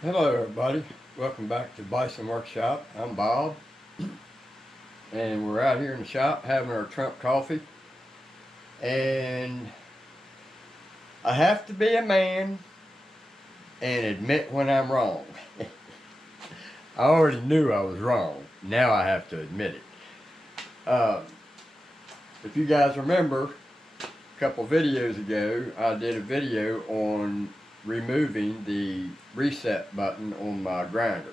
Hello everybody, welcome back to Bison Workshop. I'm Bob and we're out here in the shop having our Trump coffee, and I have to be a man and admit when I'm wrong. I already knew I was wrong, now I have to admit it. If you guys remember, a couple videos ago I did a video on removing the reset button on my grinder.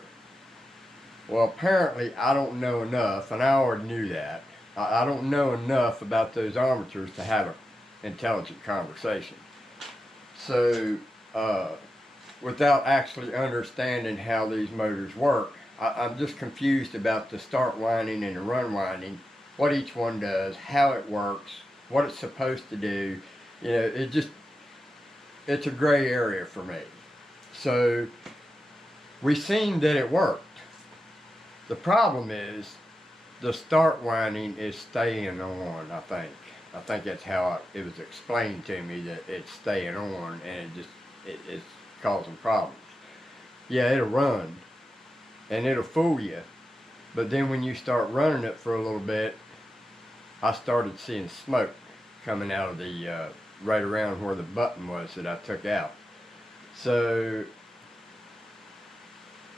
Well, apparently I don't know enough, and I already knew that. I don't know enough about those armatures to have an intelligent conversation. So, without actually understanding how these motors work, I'm just confused about the start winding and the run winding, what each one does, how it works, what it's supposed to do. You know, it's a gray area for me. So, we seen that it worked. The problem is the start winding is staying on, I think. I think that's how it was explained to me, that it's staying on, and it's causing problems. Yeah, it'll run and it'll fool you, but then when you start running it for a little bit, I started seeing smoke coming out of the right around where the button was that I took out. So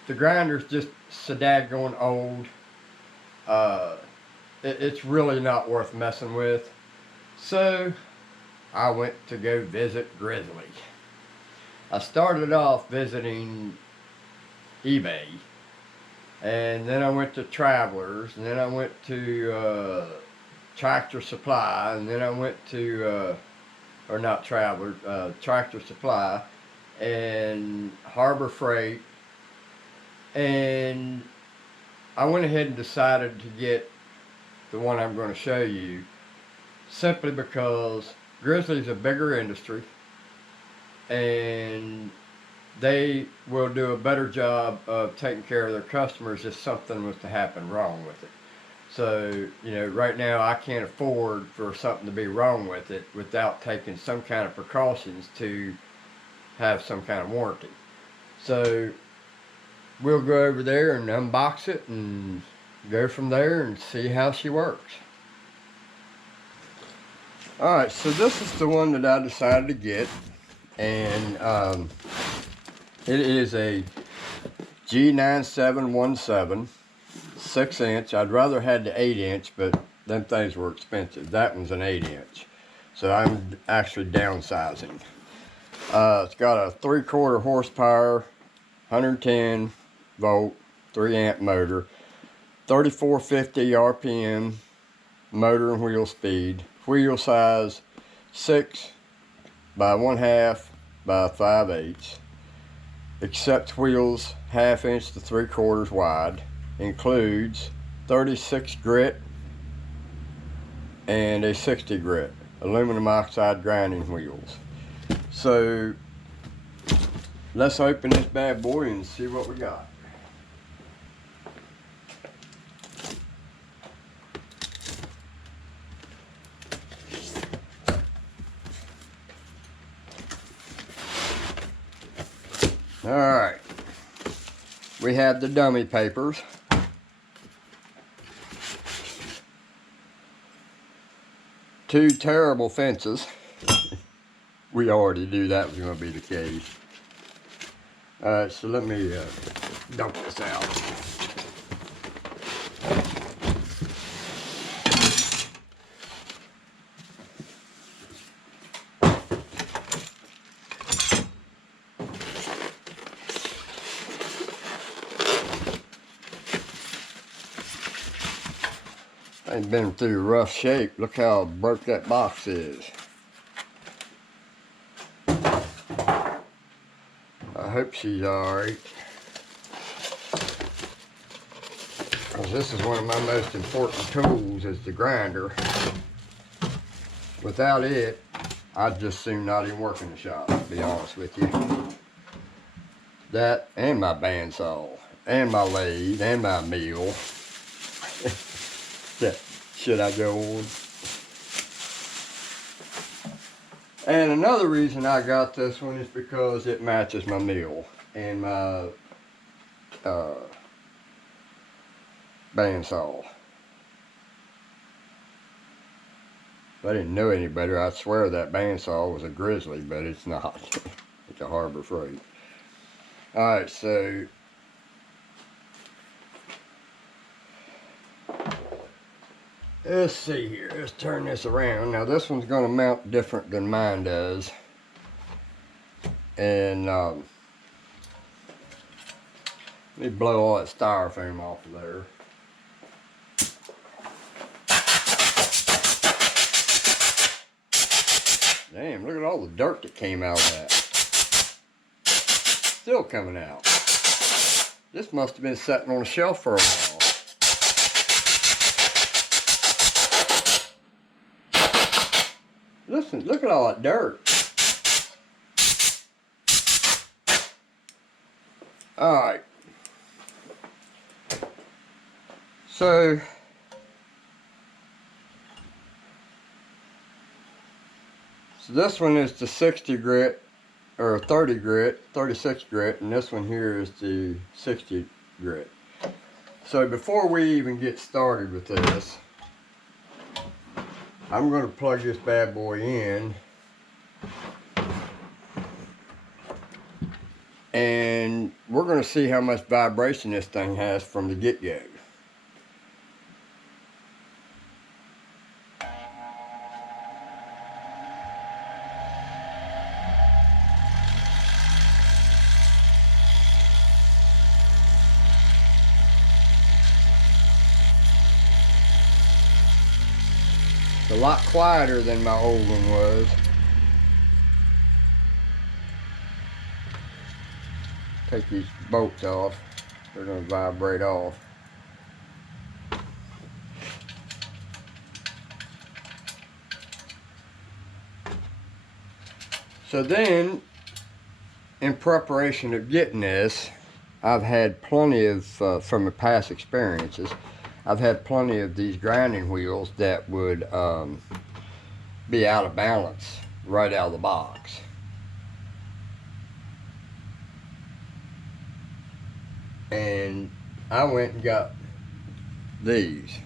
the grinder's just so daggone old. It's really not worth messing with. So I went to go visit Grizzly. I started off visiting eBay, and then I went to Travelers, and then I went to Tractor Supply, and then I went to, or not Travelers, Tractor Supply, and Harbor Freight, and I went ahead and decided to get the one I'm going to show you, simply because Grizzly's a bigger industry and they will do a better job of taking care of their customers if something was to happen wrong with it. So, you know, right now I can't afford for something to be wrong with it without taking some kind of precautions to have some kind of warranty. So we'll go over there and unbox it and go from there and see how she works. Alright, so this is the one that I decided to get, and it is a G9717 6-inch. I'd rather had the 8-inch, but them things were expensive. That one's an 8-inch, so I'm actually downsizing. It's got a 3/4 horsepower, 110 volt, 3 amp motor, 3450 RPM motor and wheel speed, wheel size 6 by 1/2 by 5/8, accepts wheels 1/2 inch to 3/4 wide, includes 36 grit and a 60 grit aluminum oxide grinding wheels. So let's open this bad boy and see what we got. Alright, we have the dummy papers. Two terrible fences. We already knew that was going to be the case. Alright, so let me dump this out. I've been through a rough shape. Look how broke that box is. I hope she's alright, because this is one of my most important tools, is the grinder. Without it, I'd just soon not even work in the shop, to be honest with you. That and my bandsaw and my lathe and my mill. Should I go on? And another reason I got this one is because it matches my mill. and my bandsaw. If I didn't know any better, I'd swear that bandsaw was a Grizzly, but it's not. It's a Harbor Freight. Alright, so let's see here. Let's turn this around. Now this one's going to mount different than mine does. And let me blow all that styrofoam off of there. Damn, look at all the dirt that came out of that. Still coming out. This must have been sitting on a shelf for a while. Listen, look at all that dirt. Alright. So this one is the 60 grit, or 30 grit, 36 grit, and this one here is the 60 grit. So before we even get started with this, I'm going to plug this bad boy in, and we're going to see how much vibration this thing has from the get-go. A lot quieter than my old one was. Take these bolts off. They're going to vibrate off. So then, in preparation of getting this, I've had plenty of, from my past experiences, I've had plenty of these grinding wheels that would be out of balance right out of the box. And I went and got these.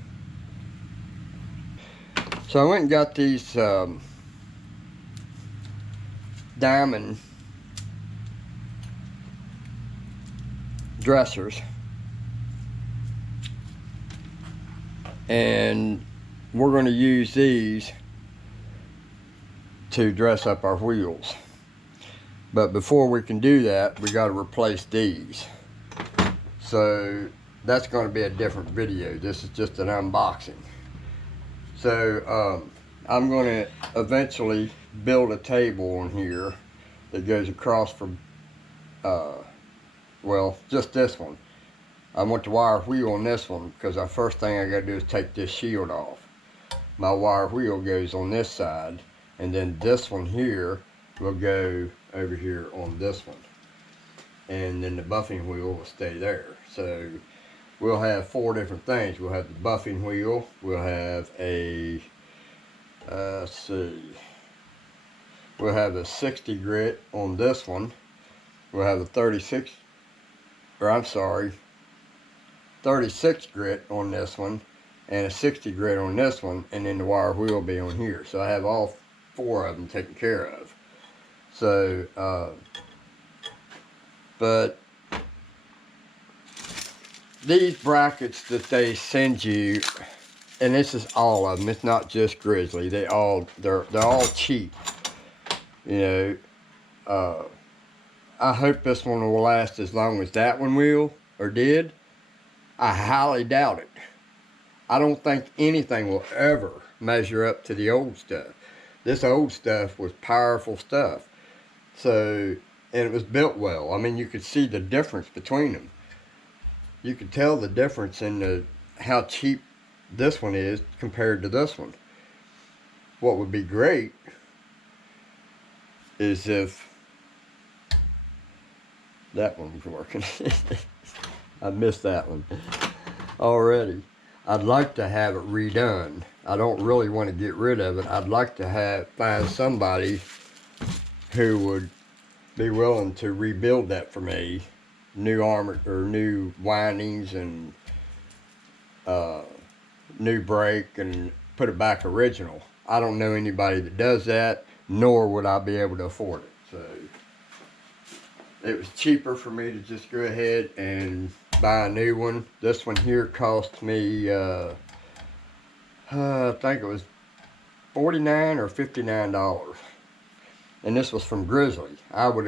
So I went and got these diamond dressers. And we're going to use these to dress up our wheels. But before we can do that, we got to replace these. So that's going to be a different video. This is just an unboxing. So I'm going to eventually build a table on here that goes across from, well, just this one. I want the wire wheel on this one because the first thing I got to do is take this shield off. My wire wheel goes on this side, and then this one here will go over here on this one. And then the buffing wheel will stay there. So we'll have 4 different things. We'll have the buffing wheel, we'll have a, let's see, we'll have a 60 grit on this one, we'll have a 36 grit on this one, and a 60 grit on this one, and then the wire wheel will be on here. So I have all 4 of them taken care of. So, but these brackets that they send you, and this is all of them, it's not just Grizzly, they're all cheap. You know, I hope this one will last as long as that one will, or did. I highly doubt it. I don't think anything will ever measure up to the old stuff. This old stuff was powerful stuff. So, and it was built well. I mean, you could see the difference between them. You could tell the difference in how cheap this one is compared to this one. What would be great is if that one was working. I missed that one already. I'd like to have it redone. I don't really want to get rid of it. I'd like to find somebody who would be willing to rebuild that for me, new armor or new windings and new brake, and put it back original. I don't know anybody that does that, nor would I be able to afford it. So it was cheaper for me to just go ahead and buy a new one. This one here cost me I think it was $49 or $59, and this was from Grizzly. I would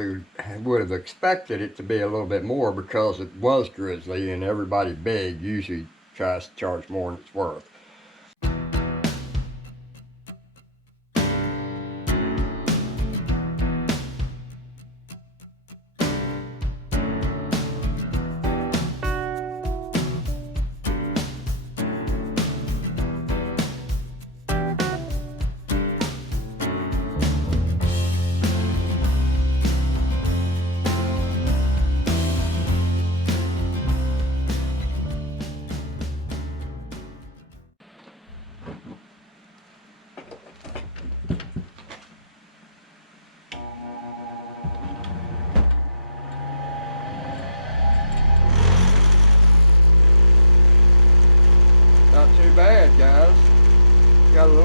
have expected it to be a little bit more because it was Grizzly, and everybody big usually tries to charge more than it's worth.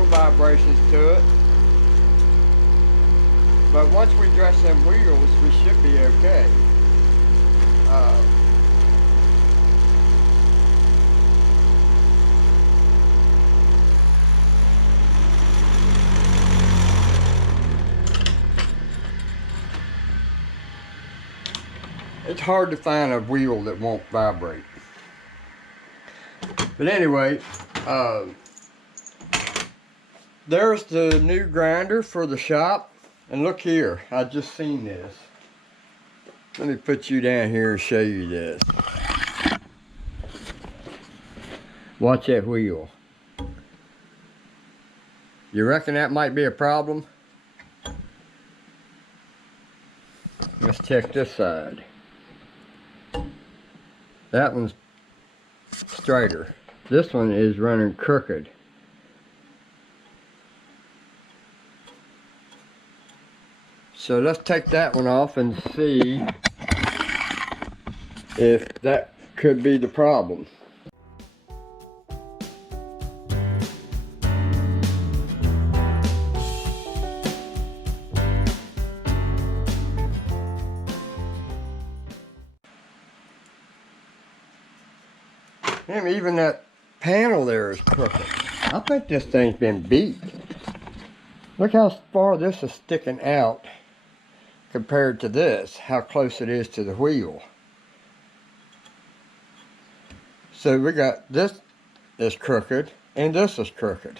Vibrations to it, but once we dress them wheels, we should be okay. It's hard to find a wheel that won't vibrate. But anyway, there's the new grinder for the shop. And look here, I just seen this. Let me put you down here and show you this. Watch that wheel. You reckon that might be a problem? Let's check this side. That one's straighter. This one is running crooked. So let's take that one off and see if that could be the problem. And even that panel there is crooked. I think this thing's been beat. Look how far this is sticking out compared to this, how close it is to the wheel. So we got this is crooked and this is crooked.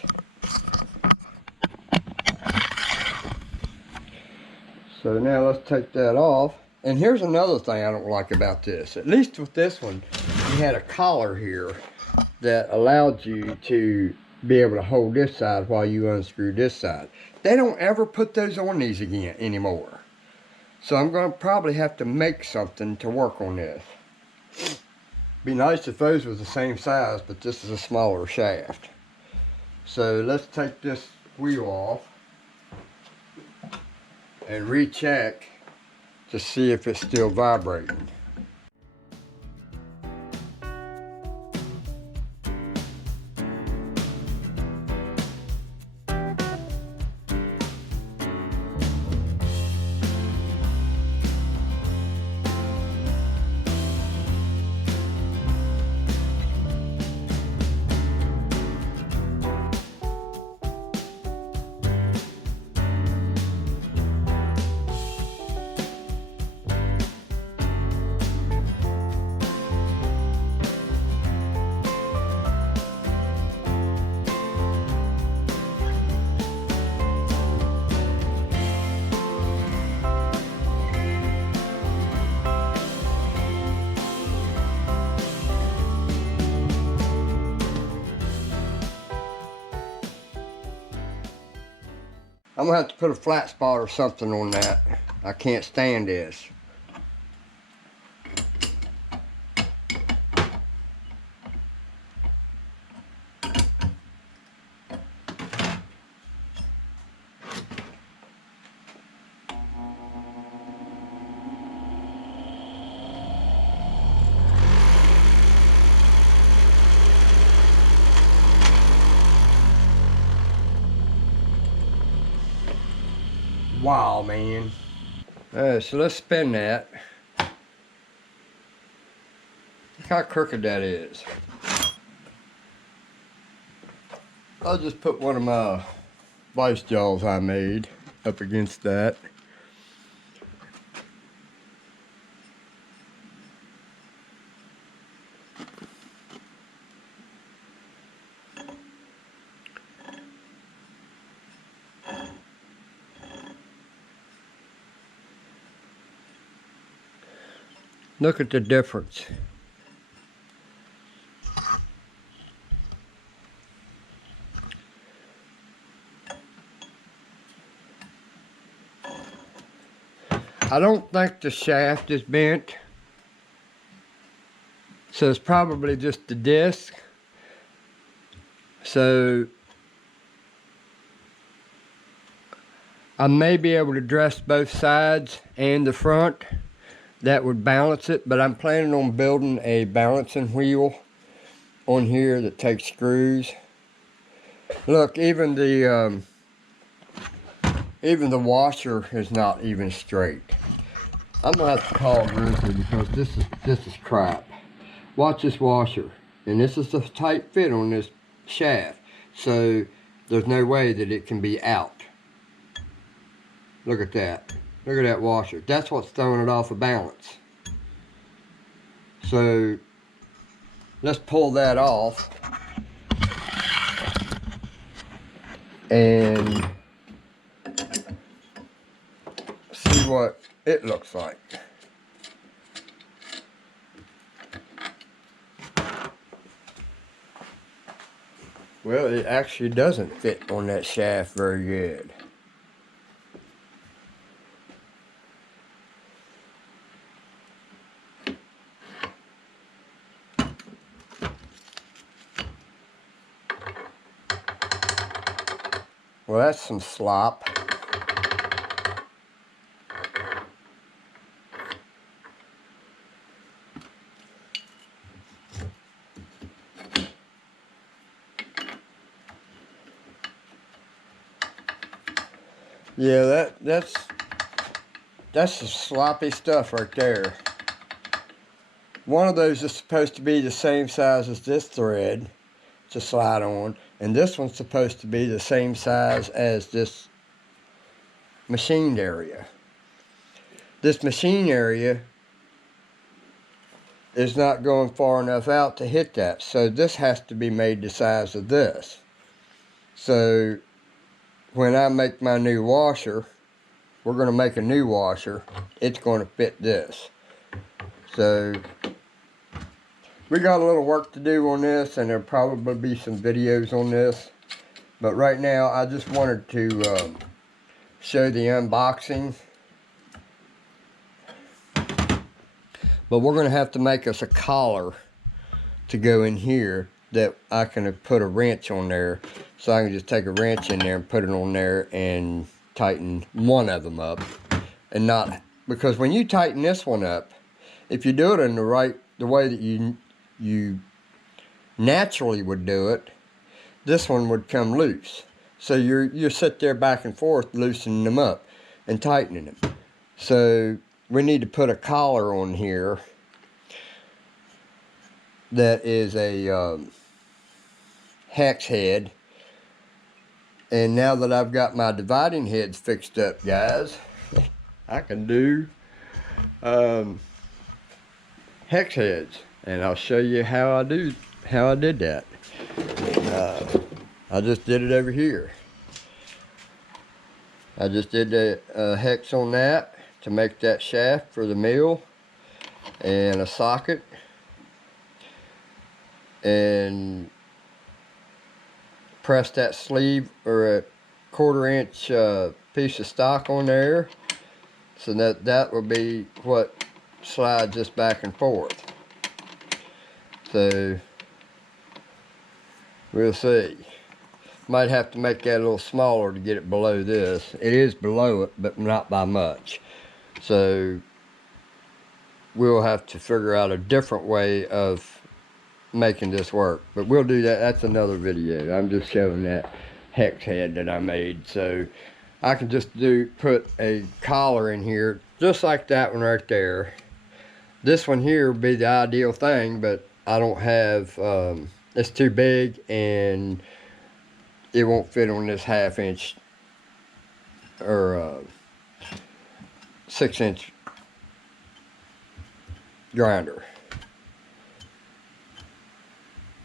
So now let's take that off. And here's another thing I don't like about this. At least with this one, you had a collar here that allowed you to be able to hold this side while you unscrew this side. They don't ever put those on these again anymore. So I'm going to probably have to make something to work on this. Be nice if those was the same size, but this is a smaller shaft. So let's take this wheel off and recheck to see if it's still vibrating. I'm gonna have to put a flat spot or something on that. I can't stand this. So let's spin that. Look how crooked that is. I'll just put one of my vice jaws I made up against that. Look at the difference. I don't think the shaft is bent, so it's probably just the disc. So I may be able to dress both sides and the front. That would balance it, but I'm planning on building a balancing wheel on here that takes screws. Look, even the washer is not even straight. I'm gonna have to call Grizzly because this is crap. Watch this washer, and this is a tight fit on this shaft, so there's no way that it can be out. Look at that. Look at that washer. That's what's throwing it off of balance. So let's pull that off and see what it looks like. Well, it actually doesn't fit on that shaft very good. Well, that's some slop. Yeah, that's some sloppy stuff right there. One of those is supposed to be the same size as this thread to slide on, and this one's supposed to be the same size as this machined area. This machine area is not going far enough out to hit that, so this has to be made the size of this. So when I make my new washer, we're going to make a new washer, it's going to fit this. So we got a little work to do on this, and there'll probably be some videos on this. But right now, I just wanted to show the unboxing. But we're going to have to make us a collar to go in here that I can put a wrench on there. So I can just take a wrench in there and put it on there and tighten one of them up. And not, because when you tighten this one up, if you do it in the way that you naturally would do it, this one would come loose. So you sit there back and forth loosening them up and tightening them. So we need to put a collar on here that is a hex head. And now that I've got my dividing heads fixed up, guys, I can do hex heads, and I'll show you how I did that. I just did it over here. I just did the hex on that to make that shaft for the mill, and a socket, and press that sleeve or a 1/4 inch piece of stock on there, so that will be what slides this back and forth. So we'll see. Might have to make that a little smaller to get it below this. It is below it, but not by much. So we'll have to figure out a different way of making this work, but we'll do that. That's another video. I'm just showing that hex head that I made. So I can just put a collar in here just like that one right there. This one here would be the ideal thing, but I don't have, it's too big and it won't fit on this 1/2 inch or 6 inch grinder.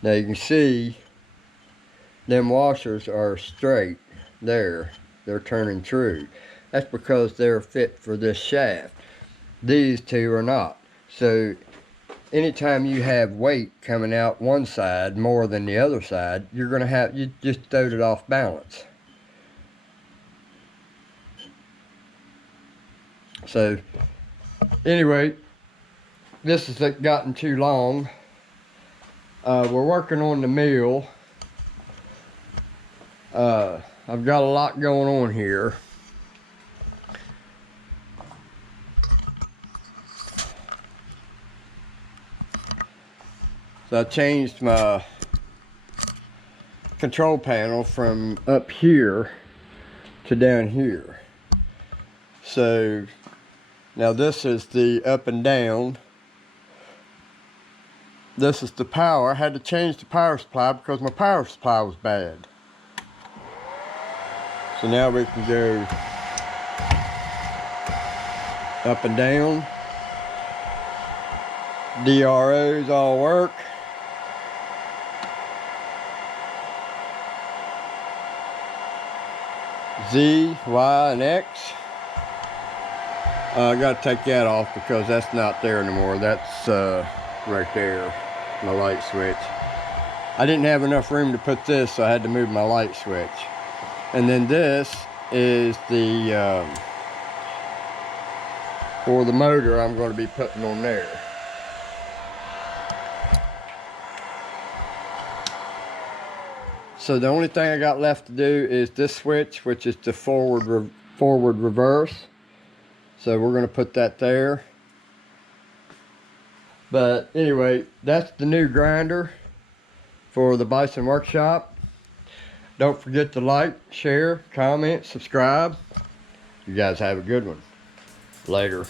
Now you can see them washers are straight there. They're turning true. That's because they're fit for this shaft. These two are not. So anytime you have weight coming out one side more than the other side, you're gonna have, you just throwed it off balance. So anyway, this has gotten too long. We're working on the mill. I've got a lot going on here. So I changed my control panel from up here to down here. So now this is the up and down. This is the power. I had to change the power supply because my power supply was bad. So now we can go up and down. DROs all work. Z, Y, and X. I gotta take that off because that's not there anymore. That's right there, my light switch. I didn't have enough room to put this, so I had to move my light switch. And then this is the for the motor I'm going to be putting on there. So the only thing I got left to do is this switch, which is the forward reverse. So we're going to put that there. But anyway, that's the new grinder for the Bison Workshop. Don't forget to like, share, comment, subscribe. You guys have a good one. Later.